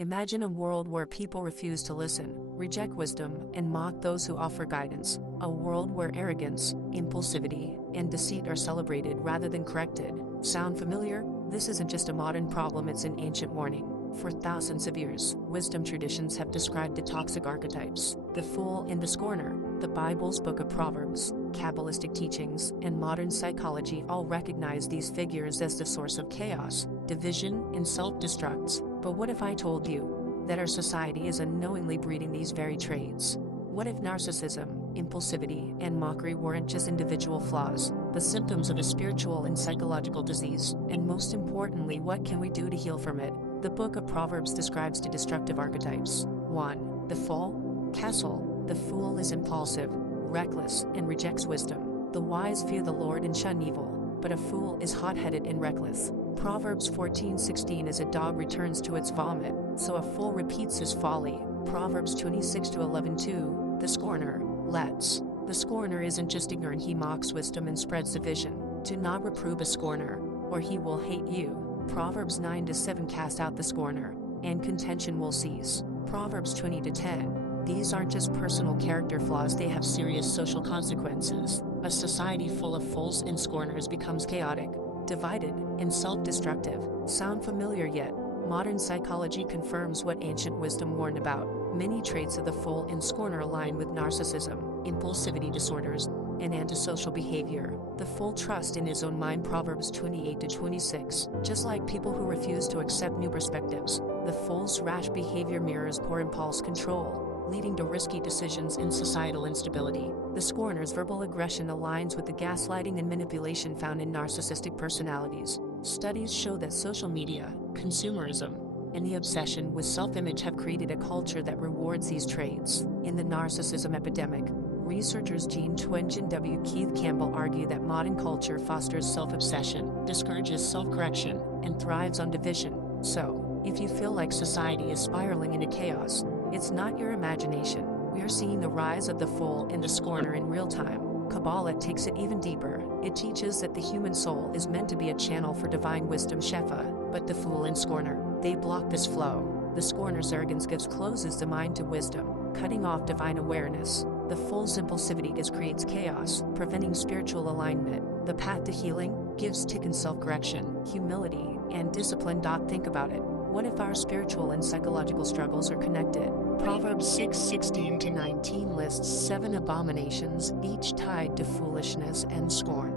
Imagine a world where people refuse to listen, reject wisdom, and mock those who offer guidance. A world where arrogance, impulsivity, and deceit are celebrated rather than corrected. Sound familiar? This isn't just a modern problem, it's an ancient warning. For thousands of years, wisdom traditions have described the toxic archetypes: the fool and the scorner. The Bible's book of Proverbs, Kabbalistic teachings, and modern psychology all recognize these figures as the source of chaos, division, and self-destructs. But what if I told you that our society is unknowingly breeding these very traits? What if narcissism, impulsivity, and mockery weren't just individual flaws, the symptoms of a spiritual and psychological disease? And most importantly, what can we do to heal from it? The book of Proverbs describes two destructive archetypes. 1. The fool, Castle. The fool is impulsive, reckless, and rejects wisdom. The wise fear the Lord and shun evil, but a fool is hot-headed and reckless. Proverbs 14:16 As a dog returns to its vomit, so a fool repeats his folly. Proverbs 26:11-2 The scorner, Let's. The scorner isn't just ignorant, he mocks wisdom and spreads division. Do not reprove a scorner, or he will hate you. Proverbs 9:7 Cast out the scorner, and contention will cease. Proverbs 20:10 These aren't just personal character flaws, they have serious social consequences. A society full of fools and scorners becomes chaotic, divided, and self-destructive. Sound familiar yet? Modern psychology confirms what ancient wisdom warned about. Many traits of the fool and scorner align with narcissism, impulsivity disorders, and antisocial behavior. The fool trusts in his own mind, Proverbs 28:26. Just like people who refuse to accept new perspectives, the fool's rash behavior mirrors poor impulse control, leading to risky decisions and societal instability. The scorner's verbal aggression aligns with the gaslighting and manipulation found in narcissistic personalities. Studies show that social media, consumerism, and the obsession with self-image have created a culture that rewards these traits. In the narcissism epidemic, researchers Jean Twenge and W. Keith Campbell argue that modern culture fosters self-obsession, discourages self-correction, and thrives on division. So, if you feel like society is spiraling into chaos, it's not your imagination. We are seeing the rise of the fool and the scorner in real time. Kabbalah takes it even deeper. It teaches that the human soul is meant to be a channel for divine wisdom, Shefa, but the fool and scorner, they block this flow. The scorner's arrogance closes the mind to wisdom, cutting off divine awareness. The fool's impulsivity creates chaos, preventing spiritual alignment. The path to healing gives tick in self-correction, humility, and discipline. Think about it. What if our spiritual and psychological struggles are connected? Proverbs 6:16-19 lists 7 abominations, each tied to foolishness and scorn.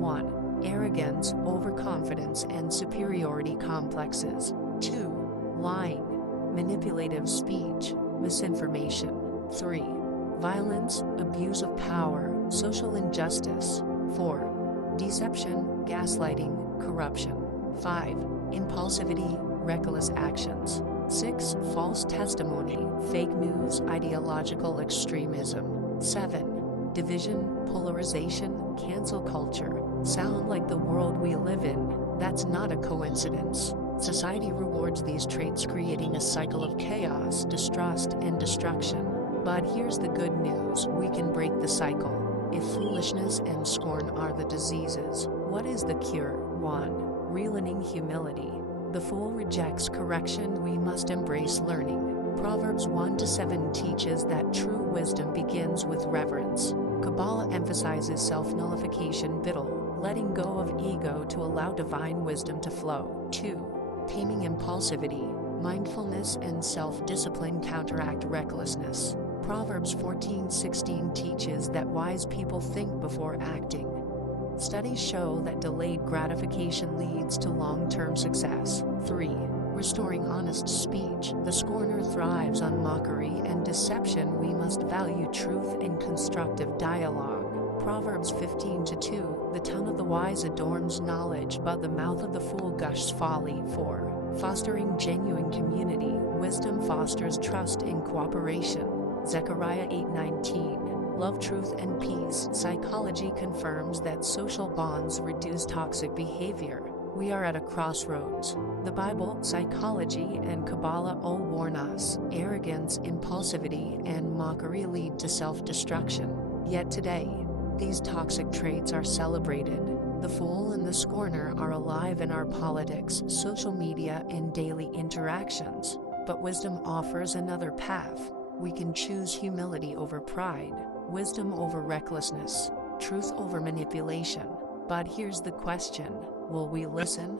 1. Arrogance, overconfidence, and superiority complexes. 2. Lying, manipulative speech, misinformation. 3. Violence, abuse of power, social injustice. 4. Deception, gaslighting, corruption. 5. Impulsivity, reckless actions. 6. False testimony, fake news, ideological extremism. 7. Division, polarization, cancel culture. Sound like the world we live in? That's not a coincidence. Society rewards these traits, creating a cycle of chaos, distrust, and destruction. But here's the good news: we can break the cycle. If foolishness and scorn are the diseases, what is the cure? 1. Relearning humility. The fool rejects correction, we must embrace learning. Proverbs 1-7 teaches that true wisdom begins with reverence. Kabbalah emphasizes self-nullification, letting go of ego to allow divine wisdom to flow. 2. Taming impulsivity. Mindfulness and self-discipline counteract recklessness. Proverbs 14:16 teaches that wise people think before acting. Studies show that delayed gratification leads to long-term success. 3. Restoring honest speech. The scorner thrives on mockery and deception. We must value truth and constructive dialogue. Proverbs 15:2 The tongue of the wise adorns knowledge, but the mouth of the fool gushes folly. 4. Fostering genuine community. Wisdom fosters trust and cooperation. Zechariah 8:19 Love, truth, and peace. Psychology confirms that social bonds reduce toxic behavior. We are at a crossroads. The Bible, psychology, and Kabbalah all warn us. Arrogance, impulsivity, and mockery lead to self-destruction. Yet today, these toxic traits are celebrated. The fool and the scorner are alive in our politics, social media, and daily interactions. But wisdom offers another path. We can choose humility over pride, wisdom over recklessness, truth over manipulation. But here's the question: will we listen?